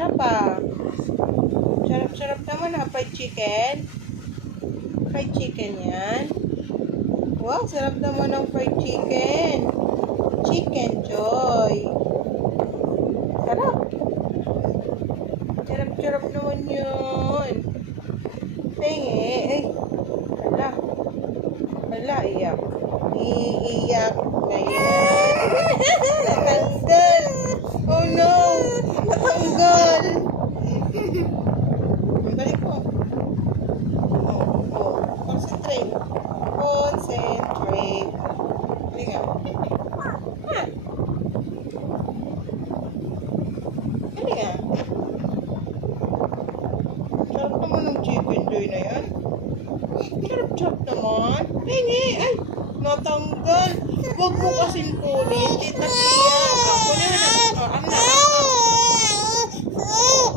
Sarap ah. Sarap-sarap naman ha, fried chicken. Fried chicken yan. Wow, sarap naman ng fried chicken. Chicken Joy. Sarap. Sarap-sarap naman yun. Tingi. Ay. Hala. Hala, iyak. Iiyak na yan. Natanggal. Oh no. Natanggal. Balik mo. Oh. Concentrate. Concentrate. Balik nga. Ha? Balik nga. Sarap naman ng chicken joy na yan. Sarap-sarap naman. Hingi. Ay, natanggal. Huwag mo kasing kunin. Tita Tia. Ako na. Am na.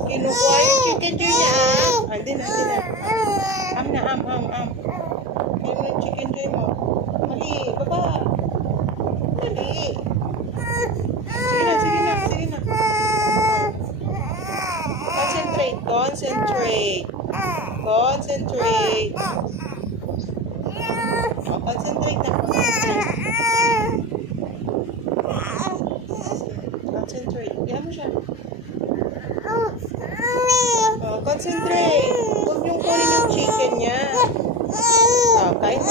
Kinukuha yung chicken joy niya. Aldin na. Am na. Ayun yung chicken joy mo. Mali. Baba. Mali. Sige na. Concentrate. Oh, concentrate na. Concentrate. Kaya mo siya. Oh, concentrate. Huwag niyong kunin yung chicken niya. Oh, kahit